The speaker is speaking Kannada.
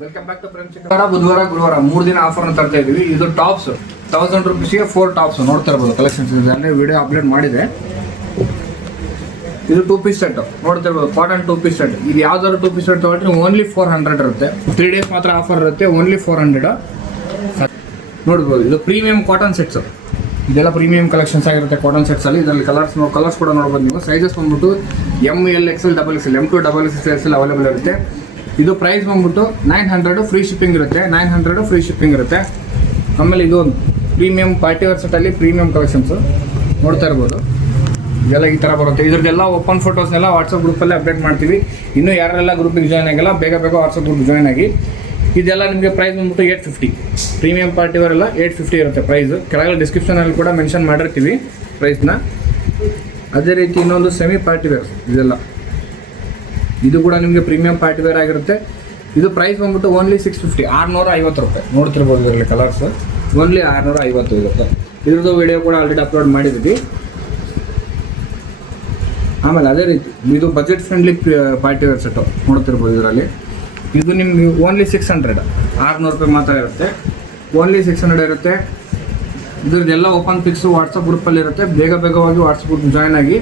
Welcome back to friends. ಬುಧವಾರ ಗುರುವಾರ 3 ದಿನ ಆಫರ್ನ ತರ್ತಾ ಇದೀವಿ. ಇದು ಟಾಪ್ಸ್ 1000 ರೂಪೀಸ್ಗೆ 4 ಟಾಪ್ಸ್ ನೋಡ್ತಾ ಇರ್ಬೋದು. ಕಲೆಕ್ಷನ್ಸ್ ಇದೆ ಅಂದರೆ ವಿಡಿಯೋ ಅಪ್ಲೋಡ್ ಮಾಡಿದೆ. ಇದು 2 ಪೀಸ್ ಸೆಟ್ ನೋಡ್ತಾ ಇರ್ಬೋದು. Cotton 2 piece set. ಇದು ಯಾವ್ದಾದ್ರು 2 ಪೀಸ್ ಸೆಟ್ ತಗೊಂಡ್ರೆ ಓನ್ಲಿ 400 ಇರುತ್ತೆ. 3 ಡೇಸ್ ಮಾತ್ರ ಆಫರ್ ಇರುತ್ತೆ. ಓನ್ಲಿ 400 ನೋಡ್ಬೋದು. ಇದು ಪ್ರೀಮಿಯಂ ಕಾಟನ್ ಸೆಟ್ಸ್. ಇದೆಲ್ಲ ಪ್ರೀಮಿಯಂ ಕಲೆಕ್ಷನ್ಸ್ ಆಗಿರುತ್ತೆ ಕಾಟನ್ ಸೆಟ್ಸ್ ಅಲ್ಲಿ. ಇದರಲ್ಲಿ ಕಲರ್ಸ್ ಕೂಡ ನೋಡ್ಬೋದು ನೀವು. ಸೈಜಸ್ ಬಂದ್ಬಿಟ್ಟು ML XL XXL M2 XXL available ಇರುತ್ತೆ. ಇದು ಪ್ರೈಸ್ ಬಂದ್ಬಿಟ್ಟು 900 ಫ್ರೀ ಶಿಪ್ಪಿಂಗ್ ಇರುತ್ತೆ. 900 ಫ್ರೀ ಶಿಪ್ಪಿಂಗ್ ಇರುತ್ತೆ. ಆಮೇಲೆ ಇದು ಒಂದು ಪ್ರೀಮಿಯಂ ಪಾರ್ಟಿ ವೇರ್ ಸೆಟ್ಟಲ್ಲಿ ಪ್ರೀಮಿಯಂ ಕಲೆಕ್ಷನ್ಸ್ ನೋಡ್ತಾ ಇರ್ಬೋದು. ಇದೆಲ್ಲ ಈ ಥರ ಬರುತ್ತೆ. ಇದ್ರದ್ದೆಲ್ಲ ಓಪನ್ ಫೋಟೋಸ್ನೆಲ್ಲ ವಾಟ್ಸಪ್ ಗ್ರೂಪಲ್ಲೇ ಅಪ್ಡೇಟ್ ಮಾಡ್ತೀವಿ. ಇನ್ನೂ ಯಾರೆಲ್ಲ ಗ್ರೂಪಿಗೆ ಜಾಯ್ನ್ ಆಗಿಲ್ಲ ಬೇಗ ವಾಟ್ಸಪ್ ಗ್ರೂಪ್ ಜಾಯ್ನ್ ಆಗಿ. ಇದೆಲ್ಲ ನಿಮಗೆ ಪ್ರೈಸ್ ಬಂದ್ಬಿಟ್ಟು 850. ಪ್ರೀಮಿಯಂ ಪಾರ್ಟಿ ವೇರ್ ಎಲ್ಲ 850 ಇರುತ್ತೆ ಪ್ರೈಸ್. ಕೆಳಗಡೆ ಡಿಸ್ಕ್ರಿಪ್ಷನಲ್ಲಿ ಕೂಡ ಮೆನ್ಷನ್ ಮಾಡಿರ್ತೀವಿ ಪ್ರೈಸ್ನ. ಅದೇ ರೀತಿ ಇನ್ನೊಂದು ಸೆಮಿ ಪಾರ್ಟಿ ವೇರ್ ಇದೆಲ್ಲ. ಇದು ಕೂಡ ನಿಮಗೆ ಪ್ರೀಮಿಯಂ ಪಾರ್ಟಿ ವೇರ್ ಆಗಿರುತ್ತೆ. ಇದು ಪ್ರೈಸ್ ಬಂದ್ಬಿಟ್ಟು ಓನ್ಲಿ 650 650 ರೂಪಾಯಿ. ನೋಡ್ತಿರ್ಬೋದು ಇದರಲ್ಲಿ ಕಲರ್ಸ್. ಓನ್ಲಿ 650 ಇರುತ್ತೆ. ಇದ್ರದ್ದು ವಿಡಿಯೋ ಕೂಡ ಆಲ್ರೆಡಿ ಅಪ್ಲೋಡ್ ಮಾಡಿದ್ದೀವಿ. ಆಮೇಲೆ ಅದೇ ರೀತಿ ಇದು budget friendly party wear set ನೋಡ್ತಿರ್ಬೋದು ಇದರಲ್ಲಿ. ಇದು ನಿಮ್ಗೆ ಓನ್ಲಿ 600 600 ರೂಪಾಯಿ ಮಾತ್ರ ಇರುತ್ತೆ. ಓನ್ಲಿ 600 ಇರುತ್ತೆ. ಇದ್ರದ್ದೆಲ್ಲ ಓಪನ್ ಪಿಕ್ಸು ವಾಟ್ಸಪ್ ಗ್ರೂಪಲ್ಲಿ ಇರುತ್ತೆ. ಬೇಗವಾಗಿ ವಾಟ್ಸಪ್ ಗ್ರೂಪ್ ಜಾಯ್ನ್ ಆಗಿ